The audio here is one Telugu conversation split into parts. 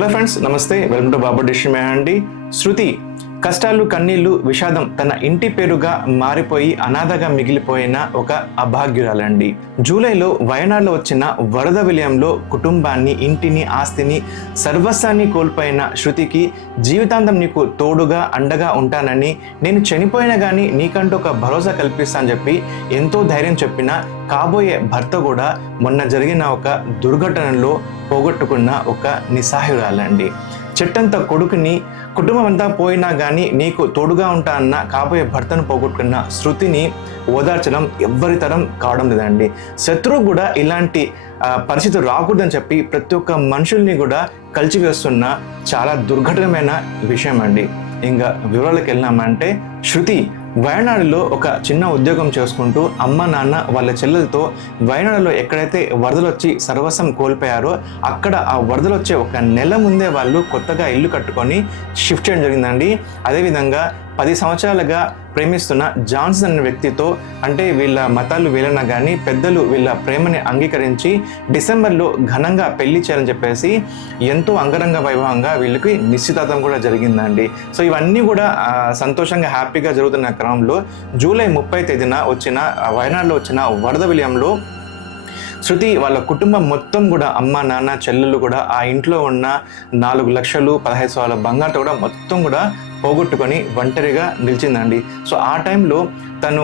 హలో ఫ్రెండ్స్ నమస్తే. వెల్కమ్ టు బాబు డిషిమే అండి శృతి కష్టాలు కన్నీళ్ళు విషాదం తన ఇంటి పేరుగా మారిపోయి అనాథగా మిగిలిపోయిన ఒక అభాగ్యురాలండి. జూలైలో వయనాడులో వచ్చిన వరద విలయంలో కుటుంబాన్ని ఇంటిని ఆస్తిని సర్వస్వాన్ని కోల్పోయిన శృతికి జీవితాంతం నీకు తోడుగా అండగా ఉంటానని నేను చనిపోయినా కానీ నీకంటూ ఒక భరోసా కల్పిస్తానని చెప్పి ఎంతో ధైర్యం చెప్పిన కాబోయే భర్త కూడా మొన్న జరిగిన ఒక దుర్ఘటనలో పోగొట్టుకున్న ఒక నిస్సహాయురాలండి. చెట్టంత కొడుకుని కుటుంబం అంతా పోయినా కానీ నీకు తోడుగా ఉంటా అన్న కాబోయే భర్తను పోగొట్టుకున్న శృతిని ఓదార్చడం ఎవ్వరి తరం కావడం లేదండి. శత్రువు కూడా ఇలాంటి పరిస్థితి రాకూడదని చెప్పి ప్రతి ఒక్క మనుషుల్ని కూడా కలిచివేస్తున్న చాలా దుర్ఘటనమైన విషయం అండి ఇంకా వివరాలకు వెళ్ళినామంటే శృతి వయనాడులో ఒక చిన్న ఉద్యోగం చేసుకుంటూ అమ్మ నాన్న వాళ్ళ చెల్లెలతో వయనాడులో ఎక్కడైతే వరదలు వచ్చి సర్వస్వం కోల్పోయారో అక్కడ ఆ వరదలు వచ్చే ఒక నెల ముందే వాళ్ళు కొత్తగా ఇల్లు కట్టుకొని షిఫ్ట్ చేయడం జరిగిందండి. అదేవిధంగా పది సంవత్సరాలుగా ప్రేమిస్తున్న జాన్సన్ అనే వ్యక్తితో అంటే వీళ్ళ మతాలు వీలన్నా కానీ పెద్దలు వీళ్ళ ప్రేమని అంగీకరించి డిసెంబర్లో ఘనంగా పెళ్ళి చేయాలని చెప్పేసి ఎంతో అంగరంగ వైభవంగా వీళ్ళకి నిశ్చితార్థం కూడా జరిగిందండి. సో ఇవన్నీ కూడా సంతోషంగా హ్యాపీగా జరుగుతున్న క్రమంలో జూలై ముప్పై తేదీన వచ్చిన వయనాడులో వచ్చిన వరద విలయంలో శృతి వాళ్ళ కుటుంబం మొత్తం కూడా అమ్మ నాన్న చెల్లెలు కూడా ఆ ఇంట్లో ఉన్న నాలుగు లక్షలు పదహైదు సంవత్సరాల బంగారంతో కూడా మొత్తం కూడా పోగొట్టుకొని ఒంటరిగా నిలిచిందండి. సో ఆ టైంలో తను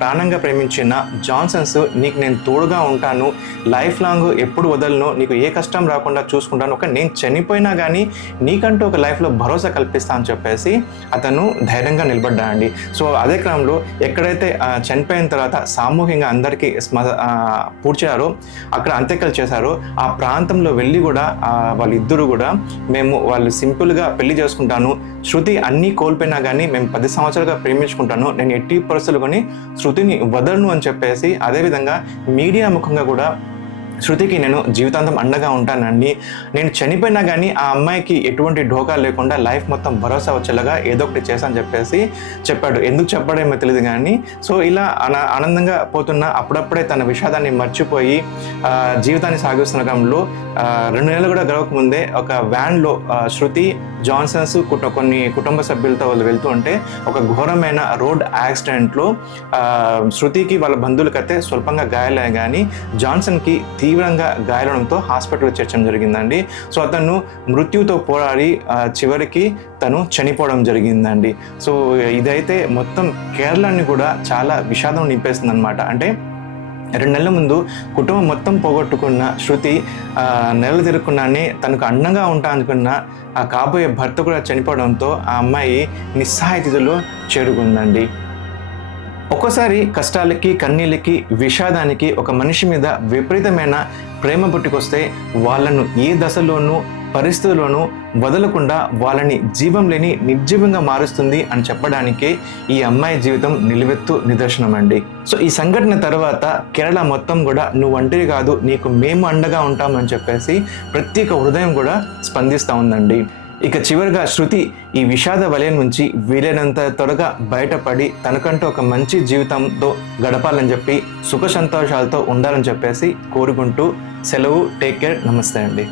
ప్రాణంగా ప్రేమించిన జాన్సన్స్ నీకు నేను తోడుగా ఉంటాను లైఫ్ లాంగ్ ఎప్పుడు వదలను నీకు ఏ కష్టం రాకుండా చూసుకుంటాను ఒక నేను చనిపోయినా కానీ నీకంటూ ఒక లైఫ్లో భరోసా కల్పిస్తా అని చెప్పేసి అతను ధైర్యంగా నిలబడ్డాడండి. సో అదే క్రమంలో ఎక్కడైతే చనిపోయిన తర్వాత సామూహికంగా అందరికీ స్మ పూడ్చారో అక్కడ అంత్యక్రియలు చేశారో ఆ ప్రాంతంలో వెళ్ళి కూడా వాళ్ళిద్దరూ కూడా మేము వాళ్ళు సింపుల్గా పెళ్ళి చేసుకుంటాను శృతి అన్నీ కోల్పోయినా కానీ మేము పది సంవత్సరాలుగా ప్రేమించుకుంటాను. నేను ఎట్టి పరిస్థితులు కొని శృతిని వదలను అని చెప్పేసి అదేవిధంగా మీడియా ముఖంగా కూడా శృతికి నేను జీవితాంతం అండగా ఉంటానండి. నేను చనిపోయినా కానీ ఆ అమ్మాయికి ఎటువంటి ఢోకా లేకుండా లైఫ్ మొత్తం భరోసా వచ్చేలాగా ఏదో ఒకటి చేశాను చెప్పేసి చెప్పాడు. ఎందుకు చెప్పాడేమో తెలియదు కానీ సో ఇలా ఆనందంగా పోతున్న అప్పుడప్పుడే తన విషాదాన్ని మర్చిపోయి జీవితాన్ని సాగిస్తున్న క్రమంలో రెండు నెలలు కూడా గడవకముందే ఒక వ్యాన్లో శృతి జాన్సన్స్ కుట కొన్ని కుటుంబ సభ్యులతో వాళ్ళు వెళ్తూ ఉంటే ఒక ఘోరమైన రోడ్ యాక్సిడెంట్లో శృతికి వాళ్ళ బంధువులకైతే స్వల్పంగా గాయాలే కానీ జాన్సన్కి తీవ్రంగా గాయాలడంతో హాస్పిటల్లో చేర్చడం జరిగిందండి. సో అతను మృత్యుతో పోరాడి చివరికి తను చనిపోవడం జరిగిందండి. సో ఇదైతే మొత్తం కేరళని కూడా చాలా విషాదం నింపేస్తుంది అనమాట అంటే రెండు నెలల ముందు కుటుంబం మొత్తం పోగొట్టుకున్న శృతి నెలలు తిరుగుకున్నానే తనకు అండంగా ఉంటా అనుకున్న ఆ కాబోయే భర్త కూడా చనిపోవడంతో ఆ అమ్మాయి నిస్సహాయ చేరుకుందండి. ఒక్కోసారి కష్టాలకి కన్నీళ్ళకి విషాదానికి ఒక మనిషి మీద విపరీతమైన ప్రేమ పుట్టుకొస్తే వాళ్ళను ఏ దశలోనూ పరిస్థితుల్లోనూ వదలకుండా వాళ్ళని జీవం లేని నిర్జీవంగా మారుస్తుంది అని చెప్పడానికే ఈ అమ్మాయి జీవితం నిలువెత్తు నిదర్శనం అండి సో ఈ సంఘటన తర్వాత కేరళ మొత్తం కూడా నువ్వు ఒంటరి కాదు నీకు మేము అండగా ఉంటామని చెప్పేసి ప్రత్యేక హృదయం కూడా స్పందిస్తూ ఉందండి. ఇక చివరిగా శృతి ఈ విషాద వలయం నుంచి వీలైనంత త్వరగా బయటపడి తనకంటూ ఒక మంచి జీవితంతో గడపాలని చెప్పి సుఖ సంతోషాలతో ఉండాలని చెప్పేసి కోరుకుంటూ సెలవు టేక్ కేర్ నమస్తే అండి.